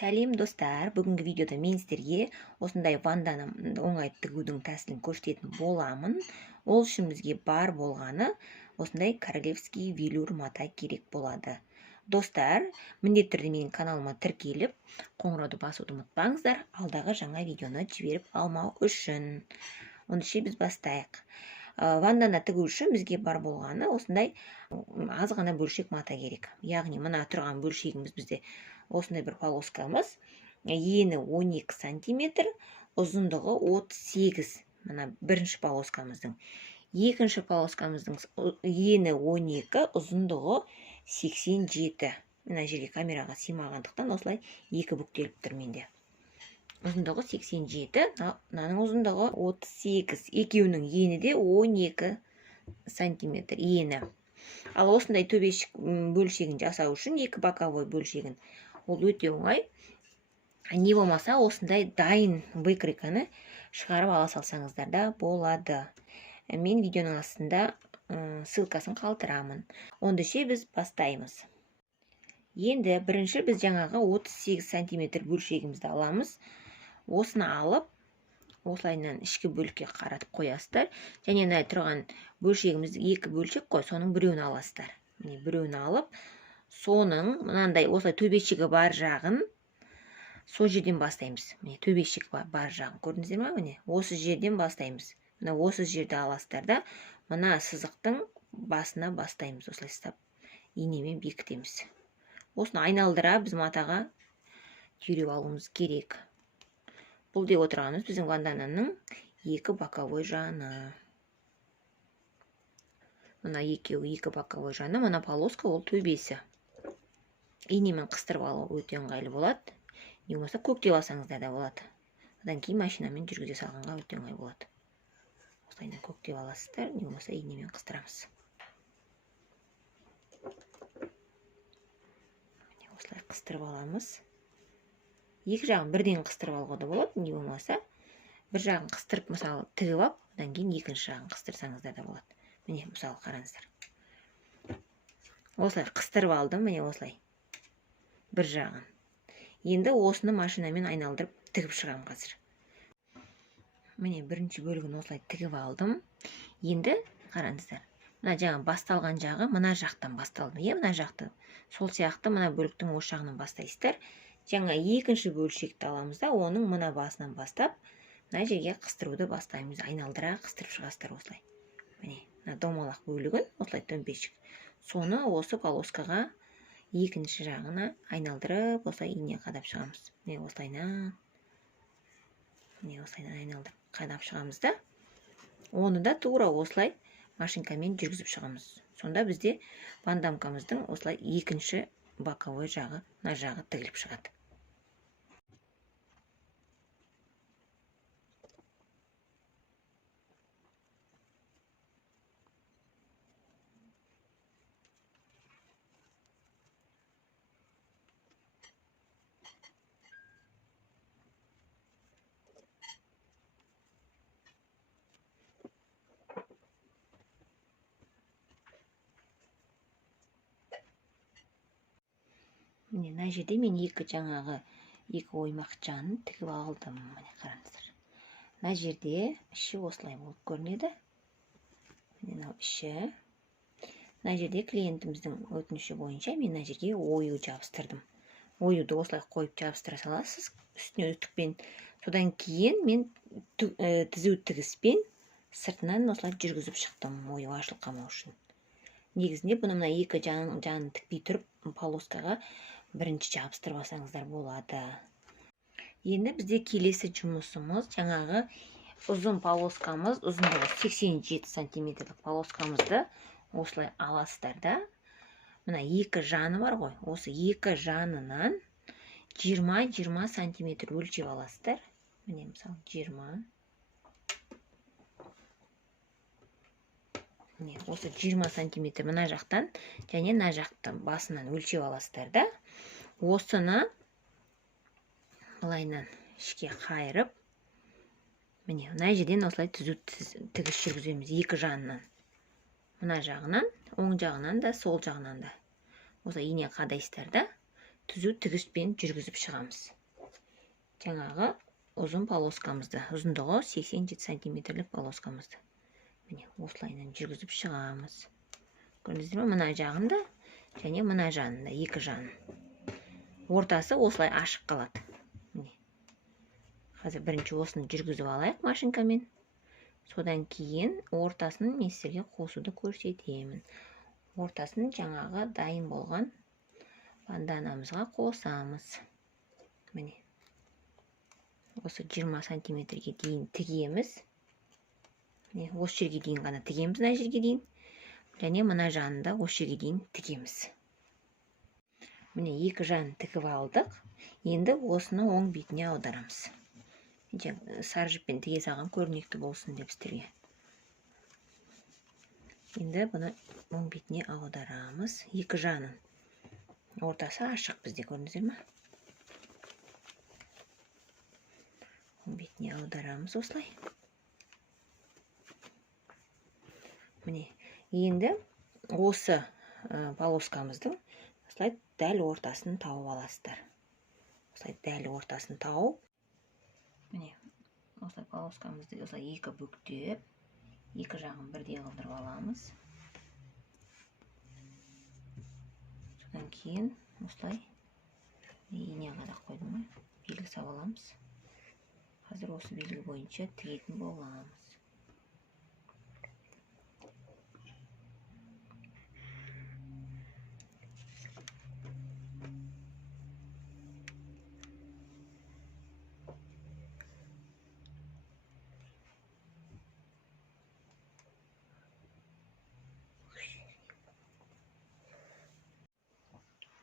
Сәлем достар, бүгінгі видеода мен сіздерге осындай ванданы оңай тігудің тәсілін көрсететін боламын. Ол үшін бізге бар болғаны осындай королевский велюр мата керек болады. Достар, міндетті түрде менің каналыма тіркеліп, қоңырауды басуды ұмытпаңыздар, алдағы жаңа видеоны жіберіп алмау үшін. Онда біз бастайық. Ванданы тігу үшін бізге бар болғаны осындай аз ғана бөлшек мата керек. Яғни мына тұрған бөлшегіміз бізде осындай бір полоскамыз, ені 12 сантиметр, ұзындығы 38. Мына бірінші полоскамыздың. Екінші полоскамыздың ені 12, ұзындығы 87. Мына жерге камераға симағандықтан осылай екі бүктеліп тұр менде. Ұзындығы 87, мынаның ұзындығы 38. Екеуінің ені де 12 сантиметр ені. Ал осындай төбешік бөлшегін жасау үшін екі боковой бөлшегін. Ол өте оңай. Не болмаса осындай дайын выкройканы шығарып ала салсаңыздар да болады. Мен видеоның астында ссылкасын қалдырамын. Онда біз бастаймыз. Енді бірінші біз жаңағы 38 сантиметр бөлшегімізді аламыз. Осыны алып, осылайынан ішкі бөлікке қаратып қоясыздар. Және мына тұрған бөлшегімізді екі бөлшек қой, соның біреуін аласыздар. Міне біреуін алып, соның мынандай осылай төбешігі бар жағын сол жерден бастаймыз. Міне төбешік бар жағын көрдіңіздер ме? Міне осы жерден бастаймыз. Мына осы жерді аласыздар да, мына сызықтың басына бастаймыз. Осылай ұстап, инемен бекітеміз. Осыны айналдыра біз матаға түйреп алуымыз керек. Бұл деп отырғанымыз біздің вандананың екі боковой жаны. Мына екеуі екі боковой жаны, мына полоска ол төбесі. Инемен қыстырып алу өте ыңғайлы болады. Не болмаса көктеп алсаңыздар да болады. Одан кейін машинамен жүргізе салғанға өте оңай болады. Осылайынан көктеп аласыздар, не болмаса инемен қыстырамыз. Осылай қыстырып аламыз. Екі жағын бірден қыстырып алуға да болады, не болмаса бір жағын қыстырып, мысалы, тігіп алып, одан кейін екінші жағын қыстырсаңыздар да болады. Міне, мысалы, қараңыздар. Осылай қыстырып алдым, міне осылай. Бір жағын. Енді осыны машинамен айналдырып тігіп шығам қазір. Міне бірінші бөлігін осылай тігіп алдым. Енді қараңыздар. Мына жаңа басталған жағы мына жақтан басталды. Мына жақты. Сол сияқты мына бөліктің осы жағынан бастайсыздар. Жаңа екінші бөлшекті аламыз да, оның мына басынан бастап, мына жерге қыстыруды бастаймыз. Айналдыра қыстырып шығасыздар осылай. Міне, мына домалақ бөлігін осылай төмпешік. Соны осы полоскаға екінші жағына айналдырып, осылай ине қадап шығамыз. Міне осылайынан айналдырып қадап шығамыз да, оны да тура осылай машинкамен жүргізіп шығамыз. Сонда бізде бандамкамыздың осылай екінші боковой жағы, мына жағы тігіліп шығады. Міне, мына жерде мен екі оймақ жанын тігіп алдым. Міне, қараңыздар. Мына жерде іші осылай болып көрінеді. Міне, мынау іші. Мына жерде клиентіміздің өтініші бойынша мен мына жерге ою жабыстырдым. Оюды осылай қойып жабыстыра саласыз, үстіне үтікпен. Содан кейін мен түзу тігіспен сыртынан осылай жүргізіп шықтым, ою ашылып қалмау үшін. Негізінде бұны мына екі жанын тікпей тұрып, полоскаға бірінші жабыстырып алсаңыздар болады. Енді бізде келесі жұмысымыз жаңағы ұзын полоскамыз, ұзындығы 87 сантиметрлік полоскамызды осылай аласыздар да. Мына екі жаны бар ғой, осы екі жанынан 20 сантиметр өлшеп аласыздар. Міне, мысалы, 20. Осы 20 сантиметр мына жақтан және мына жақтан басынан өлшеп аласыздар да. Осыны былайынан ішке қайырып, міне мына жерден осылай түзу тігіс жүргіземіз екі жағынан. Мына жағынан, оң жағынан да, сол жағынан да. Осылай ине қадайсыздар да, түзу тігіспен жүргізіп шығамыз. Жаңағы ұзын полоскамызды, ұзындығы 87 сантиметрлік полоскамызды. Міне, осылайынан жүргізіп шығамыз. Көрдіңіздер ме? Мына жағында және мына жанында, екі жанын. Ортасы осылай ашық қалады. Міне. Қазір бірінші осыны жүргізіп алайық машинкамен. Содан кейін ортасын мен сіздерге қосуды көрсетемін. Ортасын жаңағы дайын болған банданамызға қосамыз. Міне. Осы 20 сантиметрге дейін тігеміз. Міне, осы жерге дейін ғана тігеміз, мына жерге дейін. Және мына жанында осы жерге дейін тігеміз. Міне, екі жанын тігіп алдық. Енді осыны оң бетіне аударамыз. Сары жіппен тіге салған көрнекті болсын деп сіздерге. Енді бұны оң бетіне аударамыз. Екі жанын. Ортасы ашық бізде, көрдіңіздер ме? Оң бетіне аударамыз осылай. Міне, енді осы полоскамыздың осылай дәл ортасын тауып аласыздар. Осылай дәл ортасын тауып, міне, осылай полоскамызды осылай екі бүктеп, екі жағын бірдей қылдырып аламыз. Содан кейін осылай ине қадақ қойдым ғой, белгі салып аламыз. Қазір осы белгі бойынша тігетін боламыз.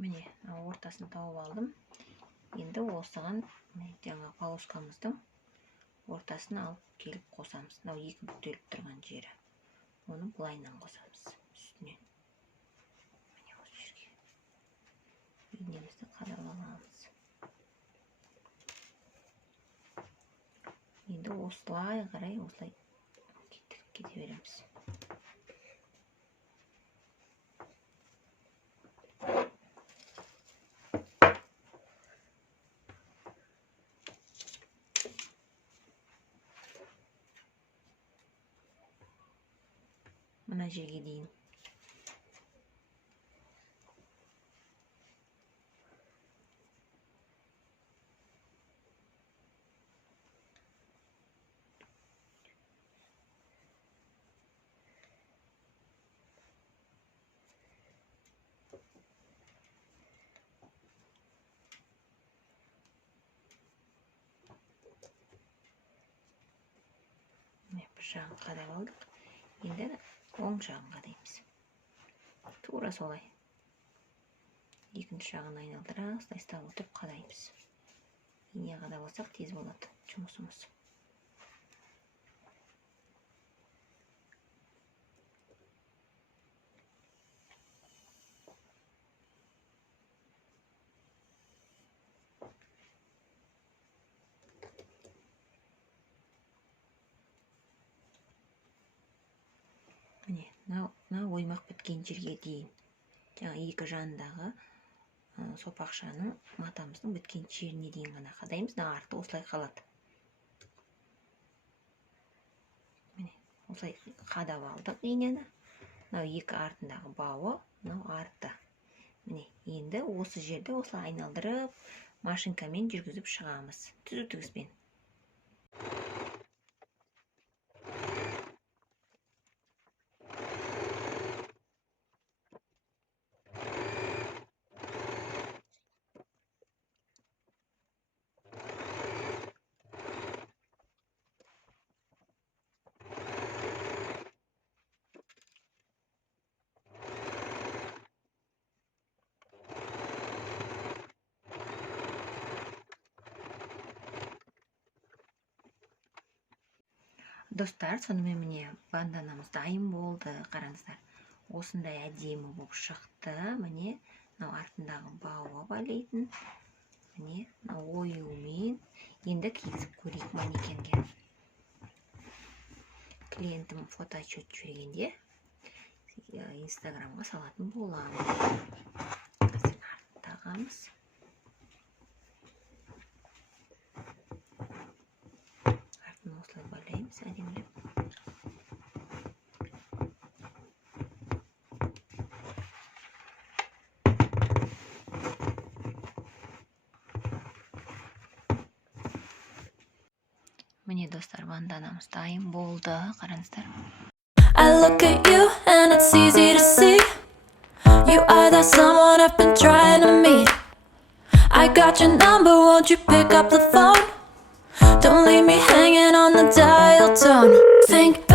Міне, ортасын тауып алдым. Енді осыған жаңа полоскамыздың ортасын алып келіп қосамыз. Мынау екі бүктеліп тұрған жері. Оны былайынан қосамыз үстінен. Міне осы жерге. Инемізді қадап аламыз. Енді осылай қарай осылай кете береміз. Мына жерге дейін. Бір жағын қадап алдық. Енді оң жағын қадаймыз. Тура солай. Екінші жағын айналдыра, осылай ұстап отырып қадаймыз. Ине қадап алсақ тез болады жұмысымыз. Міне, мына оймақ біткен жерге дейін. Жаңа екі жанындағы сопақшаның матамыздың біткен жеріне дейін ғана қадаймыз. Мына арты осылай қалады. Міне, осылай қадап алдық инені. Мынау екі артындағы бауы, мынау арты. Міне, енді осы жерді осылай айналдырып, машинкамен жүргізіп шығамыз. Түзу тігіспен. Достар, сонымен міне банданамыз дайын болды. Қараңыздар, осындай әдемі болып шықты. Міне, мынау артындағы бауы балейтін. Міне, мынау оюмен. Енді кигізіп көрейік манекенге. Клиентім фотоотчет жібергенде инстаграмға салатын боламын. Қазір артын тағамыз. Міне достар, ванданамыз дайын болды. Қараңыздар. I look at you and it's easy to see. You are that someone I've been trying to meet. I got your number, won't you pick up the phone? Don't leave me hanging on the dial tone. Think